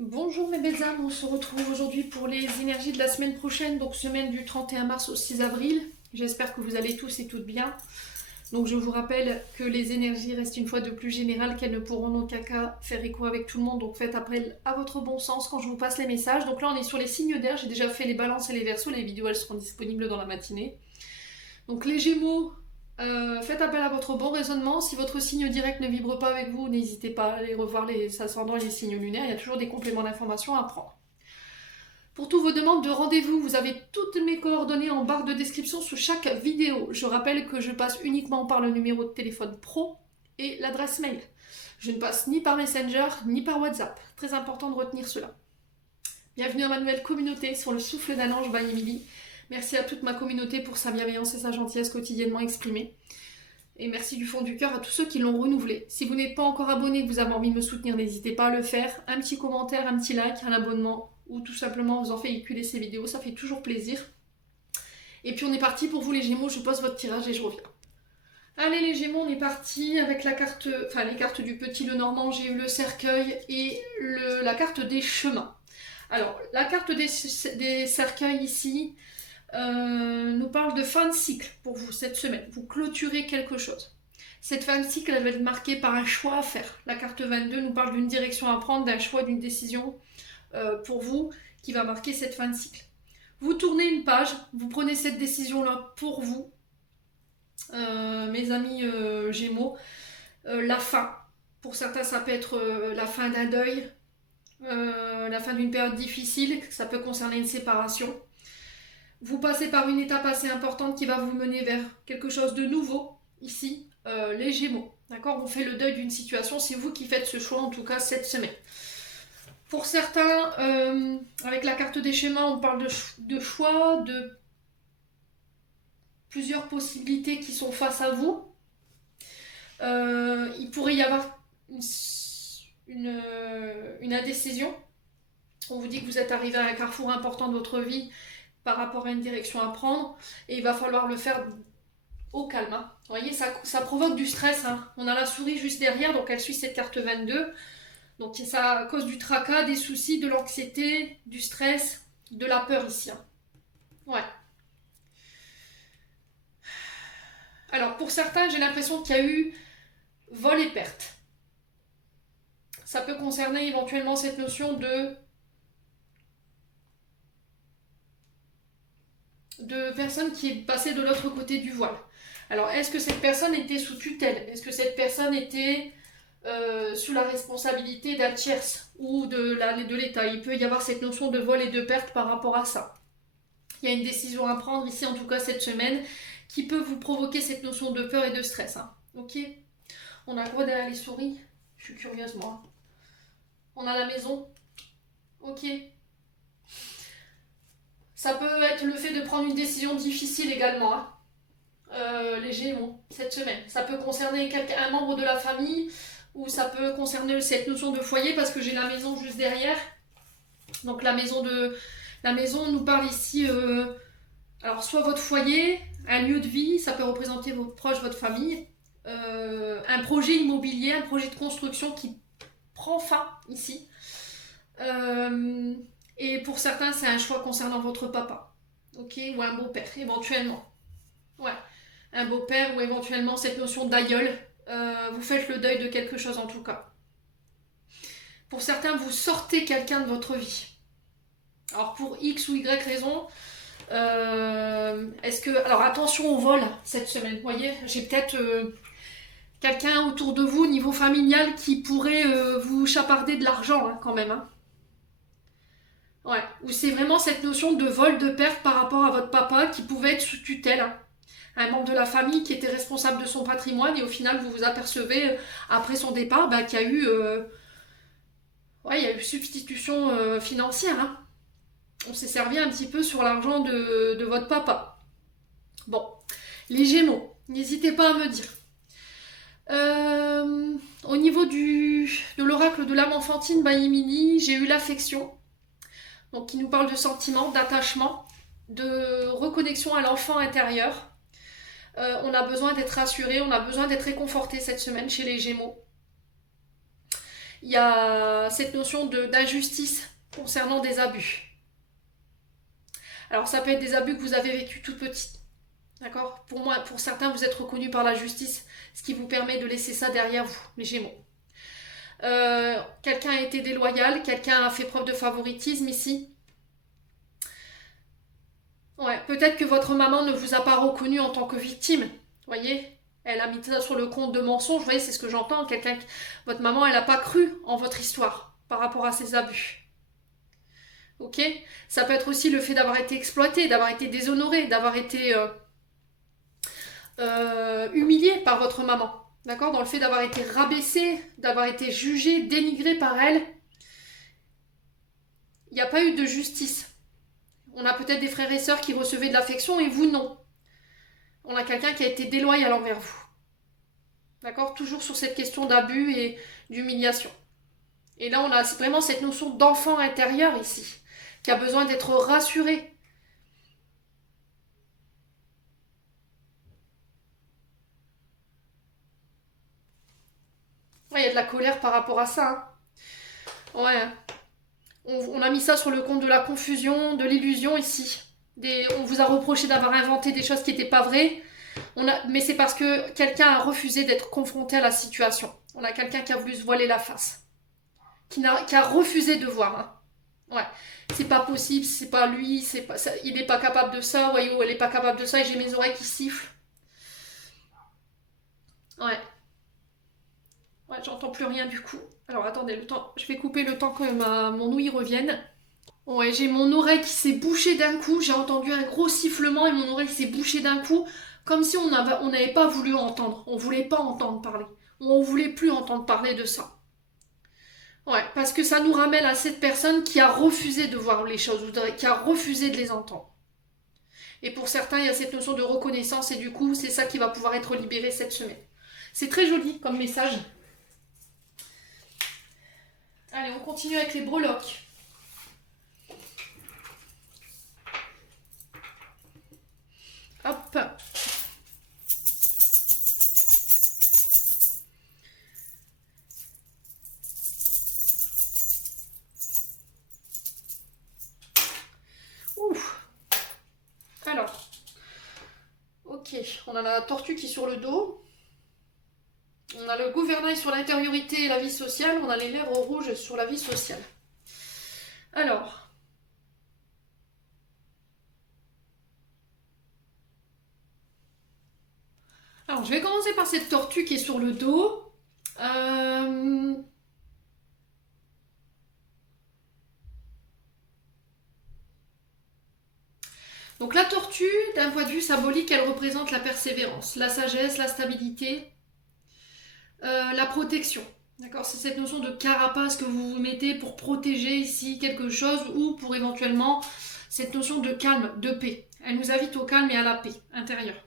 Bonjour mes belles âmes, on se retrouve aujourd'hui pour les énergies de la semaine prochaine, donc semaine du 31 mars au 6 avril. J'espère que vous allez tous et toutes bien. Donc je vous rappelle que les énergies restent une fois de plus générales, qu'elles ne pourront en aucun cas faire écho avec tout le monde, donc faites appel à votre bon sens quand je vous passe les messages. Donc là on est sur les signes d'air, j'ai déjà fait les balances et les verseaux, les vidéos elles seront disponibles dans la matinée. Donc les gémeaux, faites appel à votre bon raisonnement. Si votre signe direct ne vibre pas avec vous, n'hésitez pas à aller revoir les ascendants et les signes lunaires. Il y a toujours des compléments d'informations à prendre. Pour toutes vos demandes de rendez-vous, vous avez toutes mes coordonnées en barre de description sous chaque vidéo. Je rappelle que je passe uniquement par le numéro de téléphone pro et l'adresse mail. Je ne passe ni par Messenger ni par WhatsApp. Très important de retenir cela. Bienvenue à ma nouvelle communauté sur le souffle d'un ange by Emily. Merci à toute ma communauté pour sa bienveillance et sa gentillesse quotidiennement exprimée. Et merci du fond du cœur à tous ceux qui l'ont renouvelé. Si vous n'êtes pas encore abonné et que vous avez envie de me soutenir, n'hésitez pas à le faire. Un petit commentaire, un petit like, un abonnement ou tout simplement vous en faites véhiculer ces vidéos, ça fait toujours plaisir. Et puis on est parti pour vous les Gémeaux, je pose votre tirage et je reviens. Allez les Gémeaux, on est parti avec la carte, les cartes du Petit Lenormand, j'ai eu le cercueil et la carte des chemins. Alors, la carte des cercueils ici nous parle de fin de cycle pour vous cette semaine. Vous clôturez quelque chose. Cette fin de cycle, elle va être marquée par un choix à faire. La carte 22 nous parle d'une direction à prendre, d'un choix, d'une décision pour vous qui va marquer cette fin de cycle. Vous tournez une page, vous prenez cette décision-là pour vous, mes amis Gémeaux. La fin. Pour certains, ça peut être la fin d'un deuil, la fin d'une période difficile, ça peut concerner une séparation. Vous passez par une étape assez importante qui va vous mener vers quelque chose de nouveau, ici, les Gémeaux. D'accord ? On fait le deuil d'une situation, c'est vous qui faites ce choix, en tout cas cette semaine. Pour certains, avec la carte des schémas, on parle de choix, de plusieurs possibilités qui sont face à vous. Il pourrait y avoir une indécision. On vous dit que vous êtes arrivé à un carrefour important de votre vie par rapport à une direction à prendre et il va falloir le faire au calme. Hein. Vous voyez, ça provoque du stress. Hein. On a la souris juste derrière, donc elle suit cette carte 22. Donc ça cause du tracas, des soucis, de l'anxiété, du stress, de la peur ici. Hein. Ouais. Alors pour certains, j'ai l'impression qu'il y a eu vol et perte. Ça peut concerner éventuellement cette notion de personne qui est passée de l'autre côté du voile. Alors, est-ce que cette personne était sous tutelle ? Est-ce que cette personne était sous la responsabilité d'un tierce ou de l'État ? Il peut y avoir cette notion de vol et de perte par rapport à ça. Il y a une décision à prendre ici, en tout cas cette semaine, qui peut vous provoquer cette notion de peur et de stress. Hein. Ok ? On a quoi derrière les souris ? Je suis curieuse, moi. On a la maison. Ok ? Ça peut être le fait de prendre une décision difficile également, hein. Les Gémeaux, cette semaine. Ça peut concerner un membre de la famille ou ça peut concerner cette notion de foyer parce que j'ai la maison juste derrière. Donc la maison nous parle ici, alors soit votre foyer, un lieu de vie, ça peut représenter vos proches, votre famille, un projet immobilier, un projet de construction qui prend fin ici. Et pour certains, c'est un choix concernant votre papa, ok, ou un beau-père, éventuellement. Ouais, un beau-père ou éventuellement cette notion d'aïeul. Vous faites le deuil de quelque chose en tout cas. Pour certains, vous sortez quelqu'un de votre vie. Alors pour X ou Y raison, alors attention au vol cette semaine, vous voyez, j'ai peut-être quelqu'un autour de vous, niveau familial, qui pourrait vous chaparder de l'argent hein, quand même. Hein. Ouais, ou c'est vraiment cette notion de vol, de perte par rapport à votre papa qui pouvait être sous tutelle. Hein. Un membre de la famille qui était responsable de son patrimoine et au final vous vous apercevez après son départ qu'il y a eu il y a eu substitution financière. Hein. On s'est servi un petit peu sur l'argent de votre papa. Bon, les Gémeaux, n'hésitez pas à me dire. Au niveau de l'oracle de l'âme enfantine by Emily, j'ai eu l'affection. Donc qui nous parle de sentiments, d'attachement, de reconnexion à l'enfant intérieur. On a besoin d'être rassuré, on a besoin d'être réconforté cette semaine chez les Gémeaux. il y a cette notion d'injustice concernant des abus. Alors ça peut être des abus que vous avez vécu toute petite. D'accord? Pour moi, pour certains, vous êtes reconnus par la justice, ce qui vous permet de laisser ça derrière vous, les Gémeaux. Quelqu'un a été déloyal, quelqu'un a fait preuve de favoritisme ici. Ouais, peut-être que votre maman ne vous a pas reconnu en tant que victime. Voyez? Elle a mis ça sur le compte de mensonges. Vous voyez, c'est ce que j'entends. Votre maman, elle n'a pas cru en votre histoire par rapport à ces abus. Ok? Ça peut être aussi le fait d'avoir été exploité, d'avoir été déshonoré, d'avoir été humilié par votre maman. D'accord? Dans le fait d'avoir été rabaissé, d'avoir été jugé, dénigré par elle. Il n'y a pas eu de justice. On a peut-être des frères et sœurs qui recevaient de l'affection et vous non. On a quelqu'un qui a été déloyal envers vous. D'accord? Toujours sur cette question d'abus et d'humiliation. Et là, on a vraiment cette notion d'enfant intérieur ici, qui a besoin d'être rassuré. Ouais, il y a de la colère par rapport à ça. Hein. Ouais. On a mis ça sur le compte de la confusion, de l'illusion ici. On vous a reproché d'avoir inventé des choses qui n'étaient pas vraies. Mais c'est parce que quelqu'un a refusé d'être confronté à la situation. On a quelqu'un qui a voulu se voiler la face. Qui a refusé de voir. Hein. Ouais. C'est pas possible, c'est pas lui, il n'est pas capable de ça, voyez-vous, elle n'est pas capable de ça et j'ai mes oreilles qui sifflent. Ouais. Ouais, j'entends plus rien du coup. Alors attendez, je vais couper le temps que mon ouïe revienne. Ouais, j'ai mon oreille qui s'est bouchée d'un coup, j'ai entendu un gros sifflement et mon oreille s'est bouchée d'un coup, comme si on n'avait pas voulu entendre, on voulait pas entendre parler, on voulait plus entendre parler de ça. Ouais, parce que ça nous ramène à cette personne qui a refusé de voir les choses, qui a refusé de les entendre. Et pour certains, il y a cette notion de reconnaissance et du coup, c'est ça qui va pouvoir être libéré cette semaine. C'est très joli comme message. Allez, on continue avec les breloques. Hop. Ouf. Alors. Ok, on a la tortue qui est sur le dos. On a le gouvernail sur l'intériorité et la vie sociale. On a les lèvres rouges sur la vie sociale. Alors. Alors, je vais commencer par cette tortue qui est sur le dos. Donc la tortue, d'un point de vue symbolique, elle représente la persévérance, la sagesse, la stabilité, la protection. D'accord? C'est cette notion de carapace que vous vous mettez pour protéger ici quelque chose ou pour éventuellement cette notion de calme, de paix. Elle nous invite au calme et à la paix intérieure.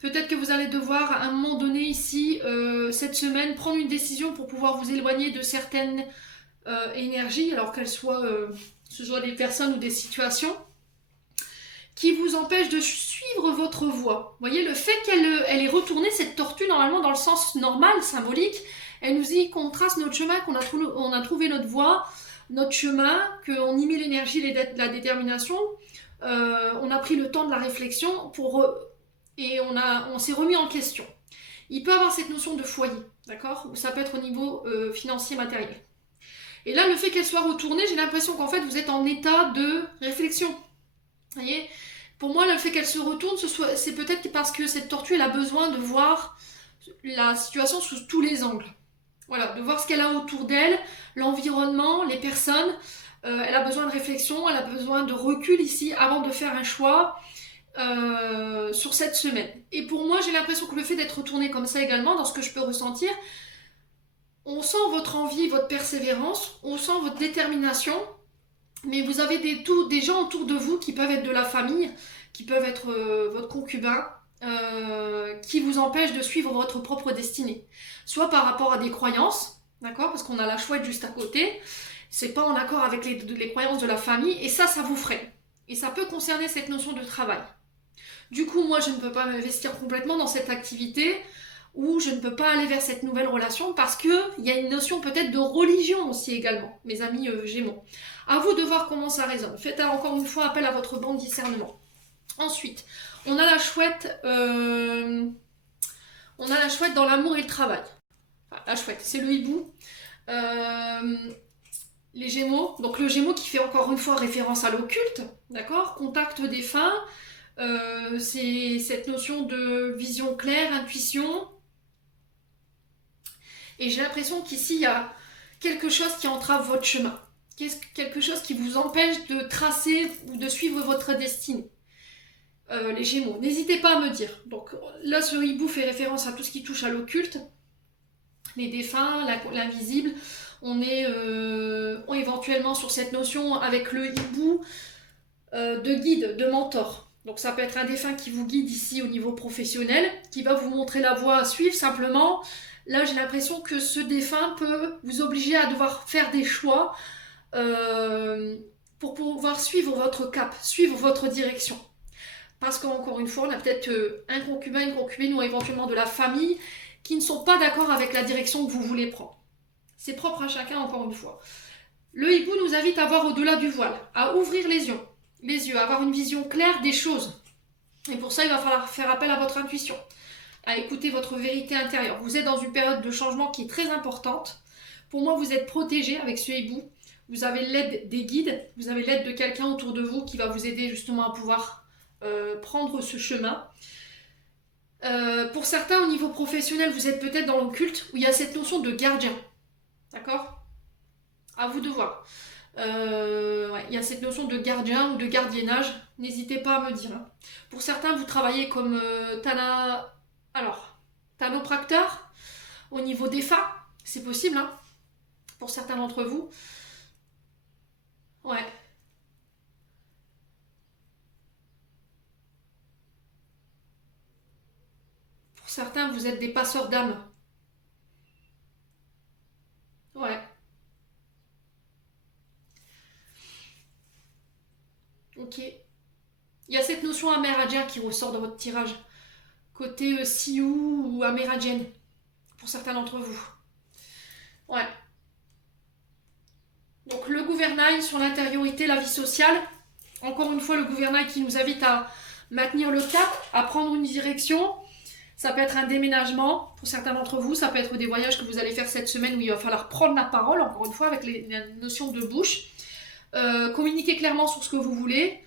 Peut-être que vous allez devoir à un moment donné ici, cette semaine, prendre une décision pour pouvoir vous éloigner de certaines énergies, alors qu'elles soient, ce soit des personnes ou des situations, qui vous empêchent de suivre votre voie. Vous voyez, le fait qu'elle est retournée, cette tortue, normalement dans le sens normal, symbolique, elle nous dit qu'on trace notre chemin, qu'on a trouvé notre voie, notre chemin, qu'on y met l'énergie, la détermination, on a pris le temps de la réflexion et on s'est remis en question. Il peut avoir cette notion de foyer, d'accord? Ou ça peut être au niveau financier, matériel. Et là, le fait qu'elle soit retournée, j'ai l'impression qu'en fait, vous êtes en état de réflexion. Vous voyez? Pour moi, le fait qu'elle se retourne, c'est peut-être parce que cette tortue, elle a besoin de voir la situation sous tous les angles. Voilà, de voir ce qu'elle a autour d'elle, l'environnement, les personnes. Elle a besoin de réflexion, elle a besoin de recul ici avant de faire un choix sur cette semaine. Et pour moi, j'ai l'impression que le fait d'être retourné comme ça également, dans ce que je peux ressentir, on sent votre envie, votre persévérance, on sent votre détermination, mais vous avez des gens autour de vous qui peuvent être de la famille, qui peuvent être votre concubin, qui vous empêchent de suivre votre propre destinée. Soit par rapport à des croyances, d'accord, parce qu'on a la chouette juste à côté, c'est pas en accord avec les croyances de la famille, et ça vous freine. Et ça peut concerner cette notion de travail. Du coup, moi, je ne peux pas m'investir complètement dans cette activité. ou je ne peux pas aller vers cette nouvelle relation parce qu'il y a une notion peut-être de religion aussi également, mes amis Gémeaux. À vous de voir comment ça résonne. Faites encore une fois appel à votre bon discernement. Ensuite, on a la chouette, dans l'amour et le travail. Enfin, la chouette, c'est le hibou. Les Gémeaux, donc le Gémeaux qui fait encore une fois référence à l'occulte, d'accord, contact défunt, c'est cette notion de vision claire, intuition. Et j'ai l'impression qu'ici, il y a quelque chose qui entrave votre chemin. Quelque chose qui vous empêche de tracer ou de suivre votre destinée. Les Gémeaux, n'hésitez pas à me dire. Donc là, ce hibou fait référence à tout ce qui touche à l'occulte, les défunts, l'invisible. On est éventuellement sur cette notion avec le hibou de guide, de mentor. Donc ça peut être un défunt qui vous guide ici au niveau professionnel, qui va vous montrer la voie à suivre simplement. Là, j'ai l'impression que ce défunt peut vous obliger à devoir faire des choix pour pouvoir suivre votre cap, suivre votre direction. Parce qu'encore une fois, on a peut-être un concubin, une concubine ou éventuellement de la famille qui ne sont pas d'accord avec la direction que vous voulez prendre. C'est propre à chacun, encore une fois. Le hibou nous invite à voir au-delà du voile, à ouvrir les yeux, à avoir une vision claire des choses. Et pour ça, il va falloir faire appel à votre intuition, à écouter votre vérité intérieure. Vous êtes dans une période de changement qui est très importante. Pour moi, vous êtes protégé avec ce hibou. Vous avez l'aide des guides, vous avez l'aide de quelqu'un autour de vous qui va vous aider justement à pouvoir prendre ce chemin. Pour certains, au niveau professionnel, vous êtes peut-être dans l'occulte où il y a cette notion de gardien. D'accord ? À vous de voir. Il y a cette notion de gardien ou de gardiennage. N'hésitez pas à me dire. Hein. Pour certains, vous travaillez comme tanopracteur au niveau des fins. C'est possible, hein, pour certains d'entre vous. Ouais. Pour certains, vous êtes des passeurs d'âme. Ouais. Ok. Il y a cette notion amérindien qui ressort dans votre tirage. Côté Sioux ou amérindienne. Pour certains d'entre vous. Ouais. Donc le gouvernail sur l'intériorité, la vie sociale. Encore une fois, le gouvernail qui nous invite à maintenir le cap, à prendre une direction. Ça peut être un déménagement pour certains d'entre vous. Ça peut être des voyages que vous allez faire cette semaine où il va falloir prendre la parole, encore une fois, avec les notions de bouche. Communiquer clairement sur ce que vous voulez,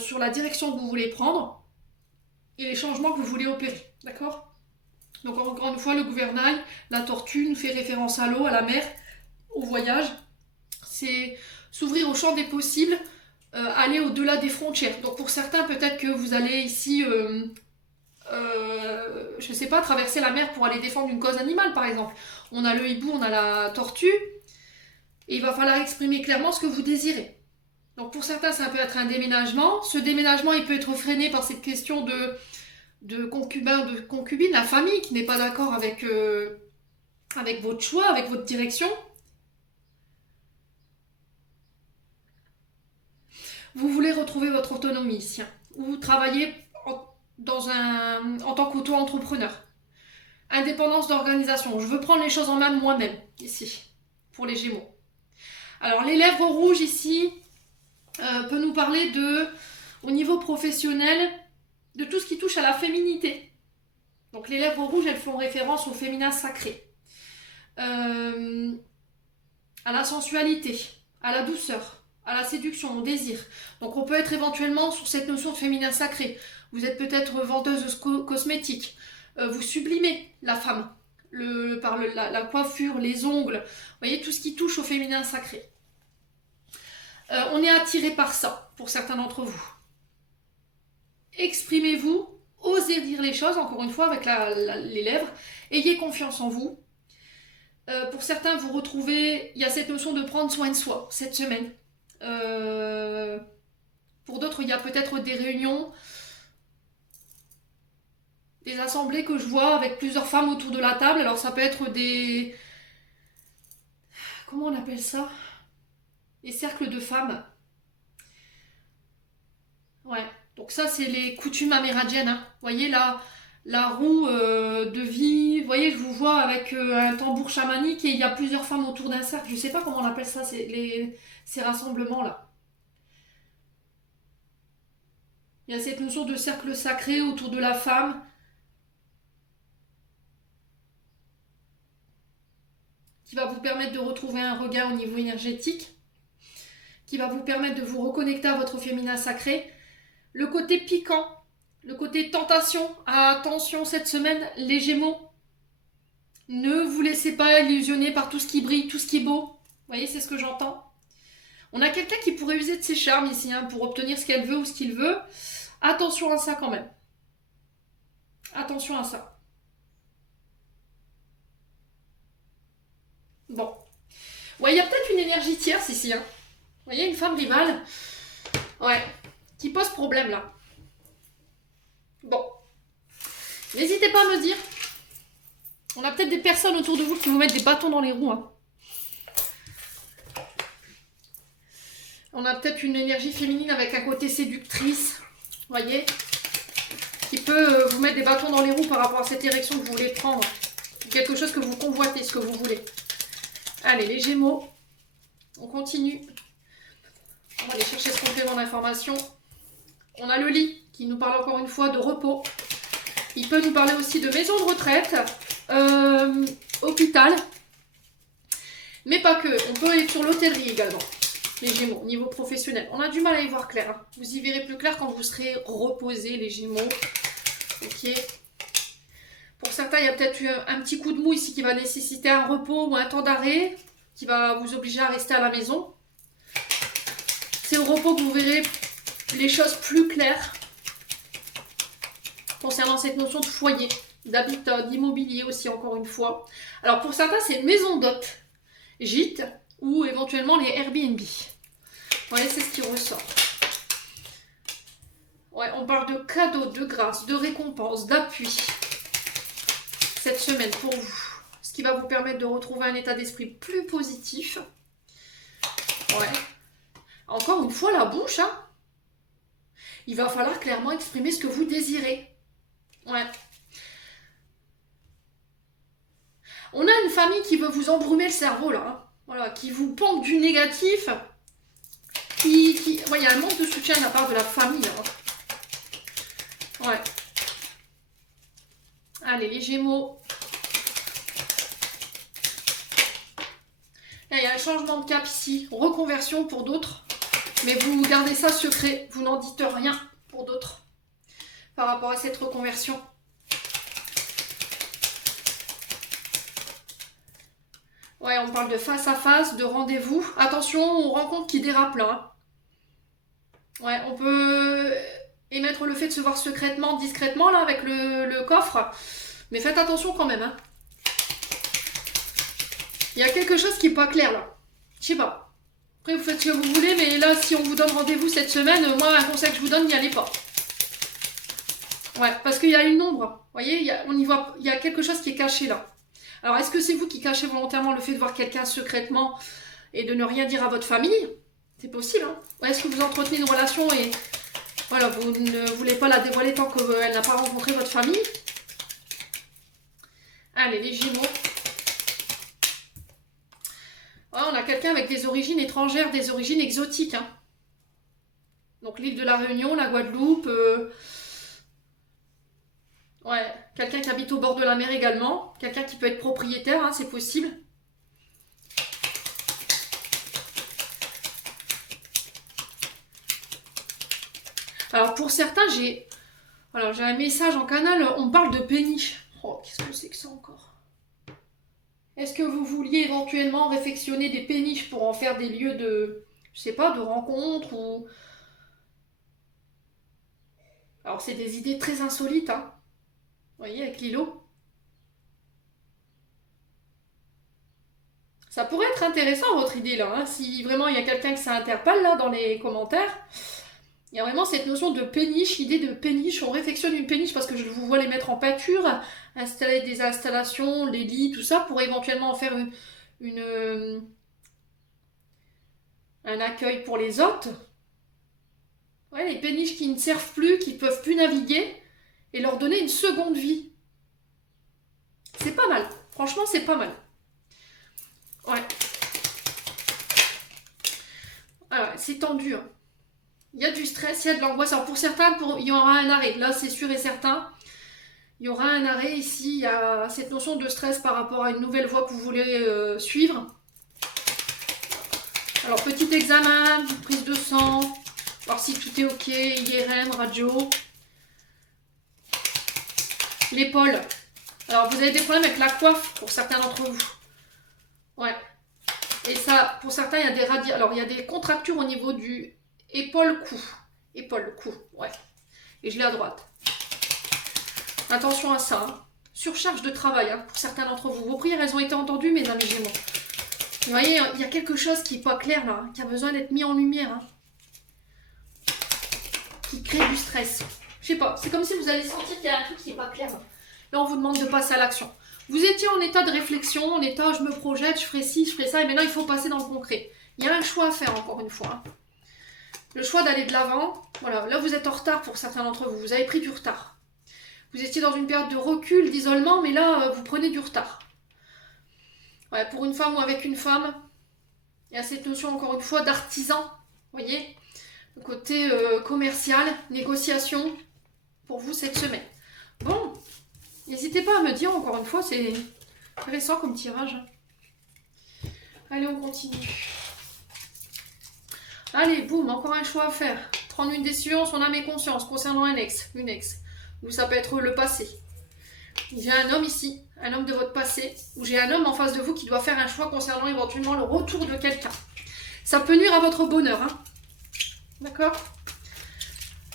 sur la direction que vous voulez prendre et les changements que vous voulez opérer. D'accord ? Donc encore une fois, le gouvernail, la tortue nous fait référence à l'eau, à la mer, au voyage. C'est s'ouvrir au champ des possibles, aller au-delà des frontières. Donc pour certains, peut-être que vous allez ici, je sais pas, traverser la mer pour aller défendre une cause animale, par exemple. On a le hibou, on a la tortue, et il va falloir exprimer clairement ce que vous désirez. Donc pour certains, ça peut être un déménagement. Ce déménagement, il peut être freiné par cette question de concubin, de concubine, la famille qui n'est pas d'accord avec votre choix, avec votre direction. Vous voulez retrouver votre autonomie ici, ou travailler en tant qu'auto-entrepreneur. Indépendance d'organisation. Je veux prendre les choses en main moi-même, ici, pour les Gémeaux. Alors, les lèvres rouges, ici, peut nous parler au niveau professionnel, de tout ce qui touche à la féminité. Donc, les lèvres rouges, elles font référence au féminin sacré. À la sensualité, à la douceur, à la séduction, au désir. Donc on peut être éventuellement sur cette notion de féminin sacré. Vous êtes peut-être vendeuse de cosmétiques. Vous sublimez la femme par la coiffure, les ongles. Vous voyez, tout ce qui touche au féminin sacré. On est attiré par ça, pour certains d'entre vous. Exprimez-vous, osez dire les choses, encore une fois, avec les lèvres. Ayez confiance en vous. Pour certains, vous retrouvez, il y a cette notion de prendre soin de soi cette semaine. Pour d'autres, il y a peut-être des réunions, des assemblées que je vois avec plusieurs femmes autour de la table. Alors ça peut être des... Comment on appelle ça ? Des cercles de femmes. Ouais, donc ça c'est les coutumes amérindiennes. Hein. Vous voyez là, la roue de vie. Vous voyez, je vous vois avec un tambour chamanique et il y a plusieurs femmes autour d'un cercle. Je sais pas comment on appelle ça, ces rassemblements-là. Il y a cette notion de cercle sacré autour de la femme qui va vous permettre de retrouver un regain au niveau énergétique, qui va vous permettre de vous reconnecter à votre féminin sacré. Le côté piquant, le côté tentation, attention cette semaine, les Gémeaux, ne vous laissez pas illusionner par tout ce qui brille, tout ce qui est beau. Vous voyez, c'est ce que j'entends. On a quelqu'un qui pourrait user de ses charmes ici, hein, pour obtenir ce qu'elle veut ou ce qu'il veut. Attention à ça quand même. Attention à ça. Bon. Ouais, il y a peut-être une énergie tierce ici, hein. Vous voyez, une femme rivale. Ouais. Qui pose problème, là. Bon. N'hésitez pas à me dire. On a peut-être des personnes autour de vous qui vous mettent des bâtons dans les roues, hein. On a peut-être une énergie féminine avec un côté séductrice. Vous voyez, qui peut vous mettre des bâtons dans les roues par rapport à cette érection que vous voulez prendre. Quelque chose que vous convoitez, ce que vous voulez. Allez, les Gémeaux, on continue. On va aller chercher ce complément d'information. On a le lit qui nous parle encore une fois de repos. Il peut nous parler aussi de maison de retraite, hôpital, mais pas que. On peut aller sur l'hôtellerie également. Les Gémeaux, au niveau professionnel. On a du mal à y voir clair, hein. Vous y verrez plus clair quand vous serez reposés, les Gémeaux. Ok. Pour certains, il y a peut-être eu un petit coup de mou ici qui va nécessiter un repos ou un temps d'arrêt, qui va vous obliger à rester à la maison. C'est au repos que vous verrez les choses plus claires concernant cette notion de foyer, d'habitat, d'immobilier aussi, encore une fois. Alors pour certains, c'est maison d'hôte, gîte, ou éventuellement les Airbnb. Ouais, c'est ce qui ressort. Ouais, on parle de cadeaux, de grâce, de récompenses, d'appui cette semaine pour vous. Ce qui va vous permettre de retrouver un état d'esprit plus positif. Ouais. Encore une fois, la bouche, hein. Il va falloir clairement exprimer ce que vous désirez. Ouais. On a une famille qui veut vous embrumer le cerveau, là, hein. Voilà, qui vous pompe du négatif. Ouais, il y a un manque de soutien de la part de la famille, hein. Ouais. Allez, les Gémeaux. Là, il y a un changement de cap ici. Reconversion pour d'autres. Mais vous gardez ça secret. Vous n'en dites rien pour d'autres par rapport à cette reconversion. Ouais, on parle de face à face, de rendez-vous. Attention aux rencontres qui dérapent là, hein. Ouais, on peut émettre le fait de se voir secrètement, discrètement là avec le coffre. Mais faites attention quand même, hein. Il y a quelque chose qui n'est pas clair là. Je sais pas. Après vous faites ce que vous voulez, mais là si on vous donne rendez-vous cette semaine, moi un conseil que je vous donne, n'y allez pas. Ouais, parce qu'il y a une ombre. Vous voyez, on y voit, il y a quelque chose qui est caché là. Alors est-ce que c'est vous qui cachez volontairement le fait de voir quelqu'un secrètement et de ne rien dire à votre famille? C'est possible, hein. Ou est-ce que vous entretenez une relation et voilà, vous ne voulez pas la dévoiler tant qu'elle n'a pas rencontré votre famille? Allez, les Gémeaux. Ouais, on a quelqu'un avec des origines étrangères, des origines exotiques, hein. Donc l'île de la Réunion, la Guadeloupe. Ouais, quelqu'un qui habite au bord de la mer également. Quelqu'un qui peut être propriétaire, hein, c'est possible. Alors pour certains, j'ai un message en canal, on parle de péniche. Oh, qu'est-ce que c'est que ça encore? Est-ce que vous vouliez éventuellement réfectionner des péniches pour en faire des lieux de, je sais pas, de rencontres ou... Alors c'est des idées très insolites, hein. Vous voyez, avec Lilo. Ça pourrait être intéressant votre idée là, hein, si vraiment il y a quelqu'un qui s'interpelle là dans les commentaires. Il y a vraiment cette notion de péniche, idée de péniche. On réfectionne une péniche parce que je vous vois les mettre en pâture, installer des installations, les lits, tout ça, pour éventuellement en faire un accueil pour les hôtes. Ouais, les péniches qui ne servent plus, qui ne peuvent plus naviguer, et leur donner une seconde vie. C'est pas mal. Franchement, c'est pas mal. Ouais. Alors, c'est tendu. Hein. Il y a du stress, il y a de l'angoisse. Alors pour certains, il y aura un arrêt. Là, c'est sûr et certain. Il y aura un arrêt ici. Il y a cette notion de stress par rapport à une nouvelle voie que vous voulez suivre. Alors, petit examen, prise de sang, voir si tout est ok, IRM, radio. L'épaule. Alors, vous avez des problèmes avec la coiffe pour certains d'entre vous. Ouais. Et ça, pour certains, il y a des Alors, il y a des contractures au niveau du épaule-cou. Épaule-cou, ouais. Et je l'ai à droite. Attention à ça. Hein. Surcharge de travail, hein, pour certains d'entre vous. Vos prières, elles ont été entendues, mes amis Gémeaux. Vous voyez, il y a quelque chose qui n'est pas clair, là, hein, qui a besoin d'être mis en lumière. Hein, qui crée du stress. Je sais pas, c'est comme si vous allez sentir qu'il y a un truc qui n'est pas clair. Là. Là, on vous demande de passer à l'action. Vous étiez en état de réflexion, en état je me projette, je ferai ci, je ferai ça, et maintenant il faut passer dans le concret. Il y a un choix à faire encore une fois. Hein. Le choix d'aller de l'avant. Voilà, là vous êtes en retard pour certains d'entre vous, vous avez pris du retard. Vous étiez dans une période de recul, d'isolement, mais là vous prenez du retard. Ouais, pour une femme ou avec une femme, il y a cette notion encore une fois d'artisan, vous voyez, le côté commercial, négociation, pour vous cette semaine. Bon. N'hésitez pas à me dire, encore une fois, c'est intéressant comme tirage. Allez, on continue. Allez, boum, encore un choix à faire. Prendre une décision, son âme et conscience, concernant un ex, une ex. Ou ça peut être le passé. J'ai un homme ici, un homme de votre passé, ou j'ai un homme en face de vous qui doit faire un choix concernant éventuellement le retour de quelqu'un. Ça peut nuire à votre bonheur, hein. D'accord ?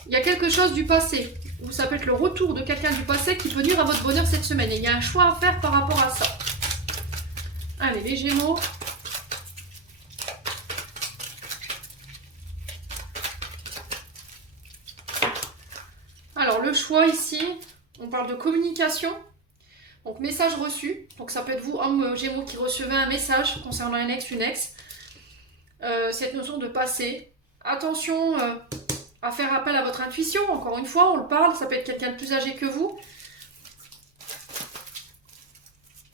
Il y a quelque chose du passé, ou ça peut être le retour de quelqu'un du passé qui peut nuire à votre bonheur cette semaine. Et il y a un choix à faire par rapport à ça. Allez, les Gémeaux. Alors, le choix ici, on parle de communication. Donc, message reçu. Donc, ça peut être vous, homme Gémeaux, qui recevez un message concernant un ex, une ex. Cette notion de passé. Attention... à faire appel à votre intuition, encore une fois, on le parle, ça peut être quelqu'un de plus âgé que vous.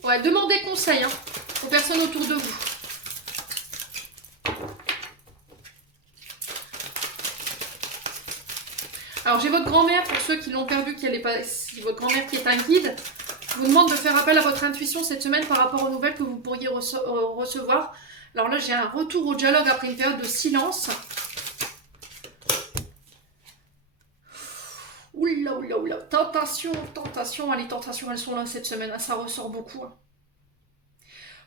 Ouais, demandez conseil hein, aux personnes autour de vous. Alors j'ai votre grand-mère, pour ceux qui l'ont perdu, qui n'est pas, si votre grand-mère qui est un guide, vous demande de faire appel à votre intuition cette semaine par rapport aux nouvelles que vous pourriez recevoir. Alors là, j'ai un retour au dialogue après une période de silence. Oula, oula, oula. Tentation, tentation. Les tentations, elles sont là cette semaine. Ça ressort beaucoup. Hein.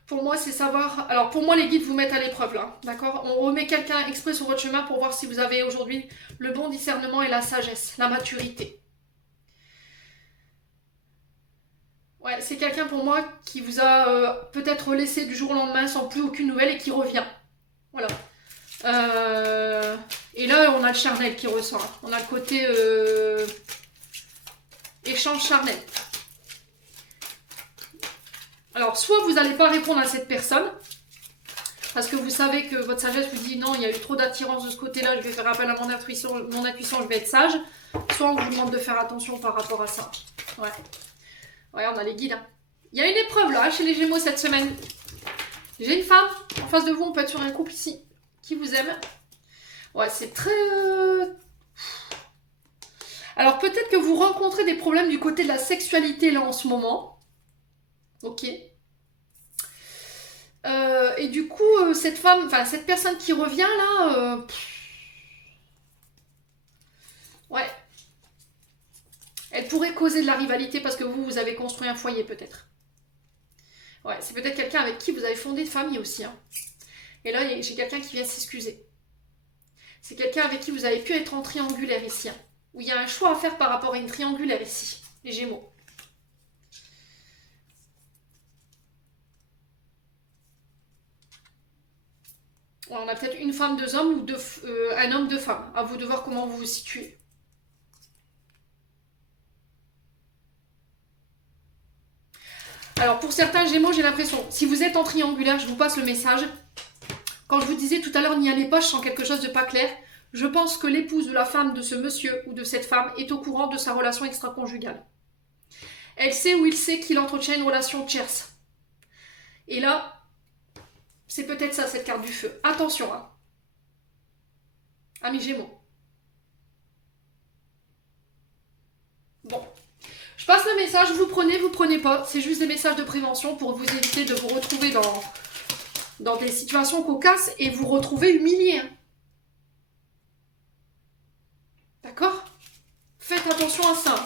Pour moi, c'est savoir... Alors, pour moi, les guides vous mettent à l'épreuve, là. D'accord ? On remet quelqu'un exprès sur votre chemin pour voir si vous avez aujourd'hui le bon discernement et la sagesse, la maturité. Ouais, c'est quelqu'un pour moi qui vous a peut-être laissé du jour au lendemain sans plus aucune nouvelle et qui revient. Voilà. Et là, on a le charnel qui ressort. On a le côté échange charnel. Alors, soit vous n'allez pas répondre à cette personne, parce que vous savez que votre sagesse vous dit non, il y a eu trop d'attirance de ce côté-là, je vais faire appel à mon intuition, je vais être sage. Soit on vous demande de faire attention par rapport à ça. Ouais. Ouais, on a les guides. Hein. Il y a une épreuve là, chez les Gémeaux cette semaine. J'ai une femme en face de vous, on peut être sur un couple ici, qui vous aime. Ouais, c'est très... Alors, peut-être que vous rencontrez des problèmes du côté de la sexualité là en ce moment. Ok. Et du coup, cette femme, enfin, cette personne qui revient là... Ouais. Elle pourrait causer de la rivalité parce que vous avez construit un foyer peut-être. Ouais, c'est peut-être quelqu'un avec qui vous avez fondé une famille aussi. Hein. Et là, j'ai quelqu'un qui vient s'excuser. C'est quelqu'un avec qui vous avez pu être en triangulaire ici. Hein, où il y a un choix à faire par rapport à une triangulaire ici, les Gémeaux. Ouais, on a peut-être une femme, deux hommes ou un homme, deux femmes. À vous de voir comment vous vous situez. Alors pour certains Gémeaux, j'ai l'impression, si vous êtes en triangulaire, je vous passe le message. Quand je vous disais tout à l'heure, n'y allez pas, je sens quelque chose de pas clair. Je pense que l'épouse ou la femme de ce monsieur ou de cette femme est au courant de sa relation extra-conjugale. Elle sait ou il sait qu'il entretient une relation tierce. Et là, c'est peut-être ça, cette carte du feu. Attention, hein. Amis Gémeaux. Bon. Je passe le message, vous prenez pas. C'est juste des messages de prévention pour vous éviter de vous retrouver dans des situations cocasses et vous retrouver humilié. Hein. D'accord? Faites attention à ça.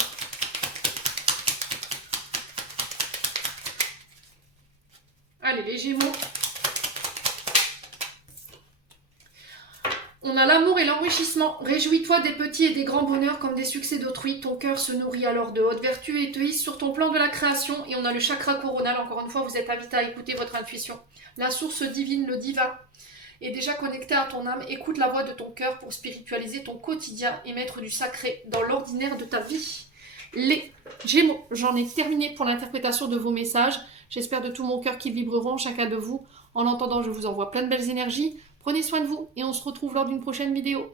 Allez, les Gémeaux. On a l'amour et l'enrichissement. Réjouis-toi des petits et des grands bonheurs comme des succès d'autrui. Ton cœur se nourrit alors de haute vertu et te hisse sur ton plan de la création. Et on a le chakra coronal. Encore une fois, vous êtes invité à écouter votre intuition. La source divine, le divin, est déjà connecté à ton âme. Écoute la voix de ton cœur pour spiritualiser ton quotidien et mettre du sacré dans l'ordinaire de ta vie. Les Gémeaux, j'en ai terminé pour l'interprétation de vos messages. J'espère de tout mon cœur qu'ils vibreront chacun de vous. En attendant, je vous envoie plein de belles énergies. Prenez soin de vous et on se retrouve lors d'une prochaine vidéo.